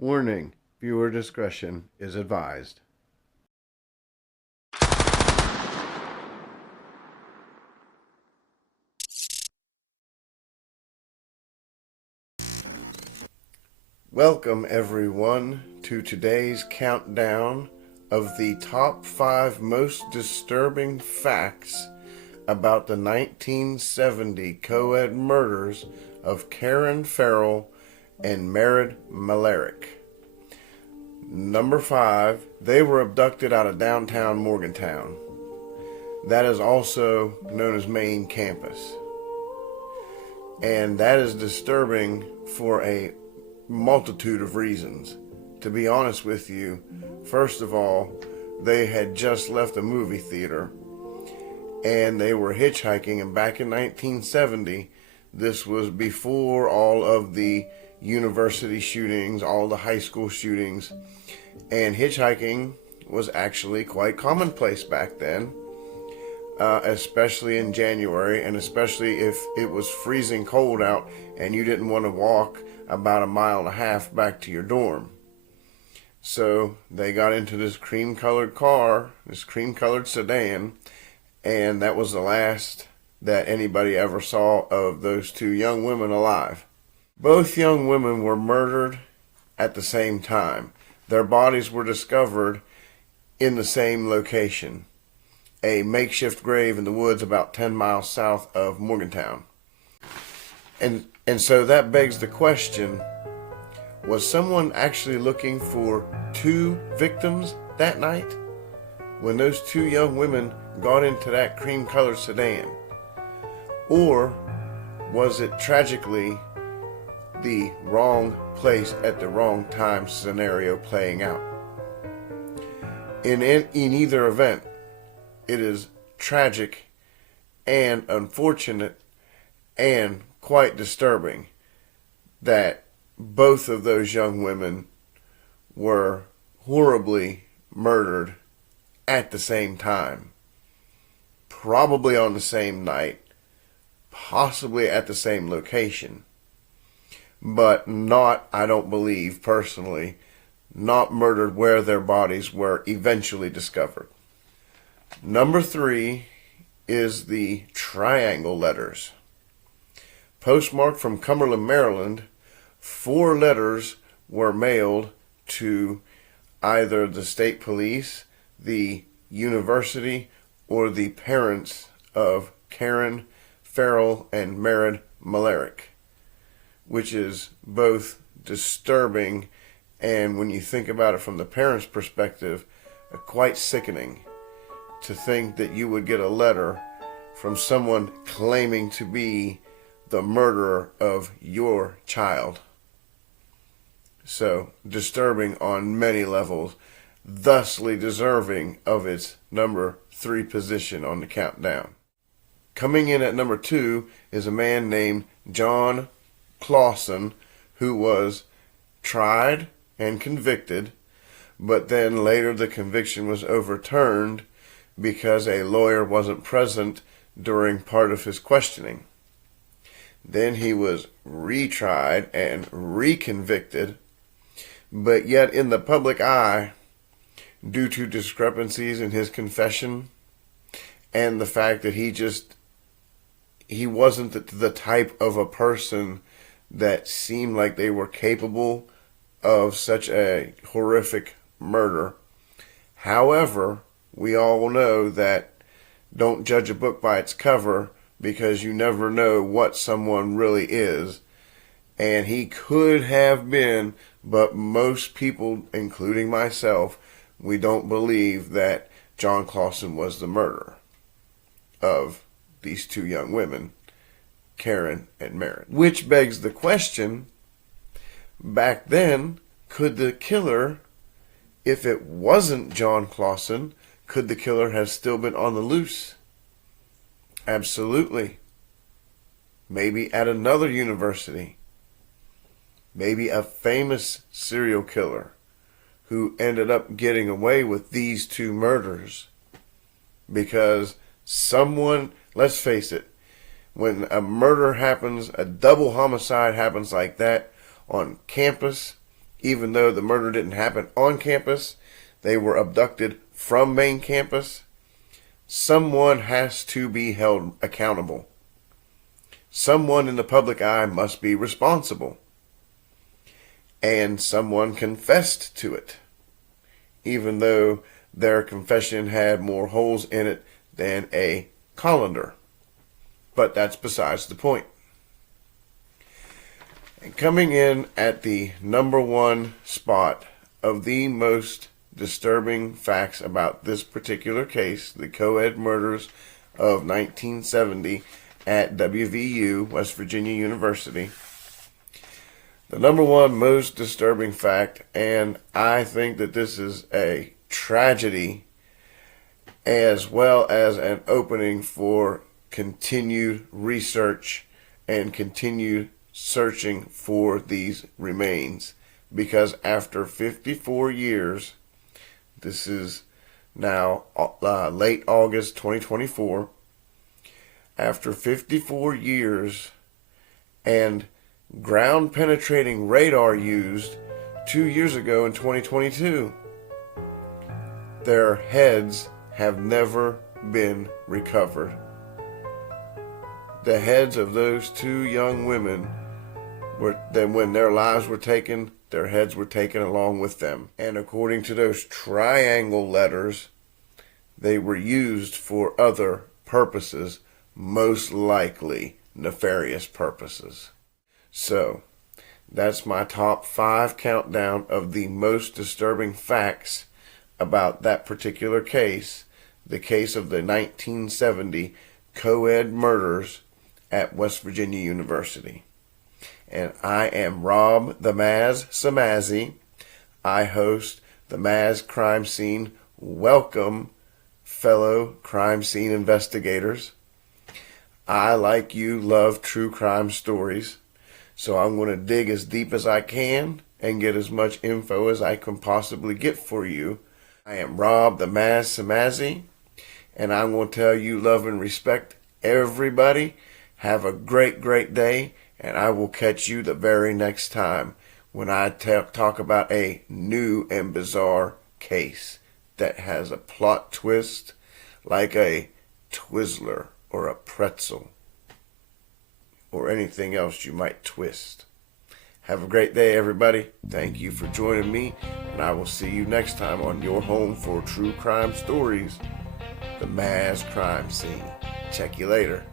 Warning, viewer discretion is advised. Welcome everyone to today's countdown of the top 5 most disturbing facts about the 1970 co-ed murders of Karen Farrell and Merritt Malarick. Number 5, they were abducted out of downtown Morgantown. That is also known as main campus. And that is disturbing for a multitude of reasons. To be honest with you, first of all, they had just left a movie theater and they were hitchhiking, and back in 1970, this was before all of the university shootings, all the high school shootings, and hitchhiking was actually quite commonplace back then, especially in January, and especially if it was freezing cold out and you didn't want to walk about 1.5 miles back to your dorm. So they got into this cream-colored car, this cream-colored sedan, and that was the last that anybody ever saw of those 2 young women alive. Both young women were murdered at the same time. Their bodies were discovered in the same location, a makeshift grave in the woods about 10 miles south of Morgantown. And so that begs the question, was someone actually looking for 2 victims that night when those 2 young women got into that cream-colored sedan? Or was it tragically the wrong place at the wrong time scenario playing out? In either event, it is tragic and unfortunate and quite disturbing that both of those young women were horribly murdered at the same time, probably on the same night, possibly at the same location, but not, I don't believe personally, not murdered where their bodies were eventually discovered. Number 3 is the triangle letters. Postmarked from Cumberland, Maryland, 4 letters were mailed to either the state police, the university, or the parents of Karen Farrell and Merritt Malarick, which is both disturbing and, when you think about it from the parents' perspective, quite sickening to think that you would get a letter from someone claiming to be the murderer of your child. So disturbing on many levels, thusly deserving of its number 3 position on the countdown. Coming in at number 2 is a man named John Clawson, who was tried and convicted, but then later the conviction was overturned because a lawyer wasn't present during part of his questioning. Then he was retried and reconvicted, but yet in the public eye, due to discrepancies in his confession and the fact that he wasn't the type of a person that seemed like they were capable of such a horrific murder. However, we all know that don't judge a book by its cover, because you never know what someone really is. And he could have been, but most people, including myself, we don't believe that John Clawson was the murderer of these 2 young women, Karen and Merritt. Which begs the question, back then, could the killer, if it wasn't John Clawson, could the killer have still been on the loose? Absolutely. Maybe at another university. Maybe a famous serial killer who ended up getting away with these 2 murders. Because someone, let's face it, when a murder happens, a double homicide happens like that on campus, even though the murder didn't happen on campus, they were abducted from main campus. Someone has to be held accountable. Someone in the public eye must be responsible. And someone confessed to it, even though their confession had more holes in it than a colander. But that's besides the point. And coming in at the number one spot of the most disturbing facts about this particular case, the co-ed murders of 1970 at WVU, West Virginia University. The number one most disturbing fact, and I think that this is a tragedy as well as an opening for continued research and continued searching for these remains, because after 54 years, this is now late August 2024, after 54 years and ground penetrating radar used 2 years ago in 2022, their heads have never been recovered. The heads of those two young women when their lives were taken, their heads were taken along with them. And according to those triangle letters, they were used for other purposes, most likely nefarious purposes. So, that's my top 5 countdown of the most disturbing facts about that particular case, the case of the 1970 co-ed murders at West Virginia University. And I am Rob the Mazz Crime. I host the Mazz Crime Scene. Welcome, fellow crime scene investigators. I, like you, love true crime stories, so I'm going to dig as deep as I can and get as much info as I can possibly get for you. I am Rob the Mazz Crime, and I'm going to tell you, love and respect everybody. Have a great, great day. And I will catch you the very next time when I talk about a new and bizarre case that has a plot twist like a Twizzler or a pretzel or anything else you might twist. Have a great day, everybody. Thank you for joining me, and I will see you next time on your home for true crime stories, the Mazz Crime Scene. Check you later.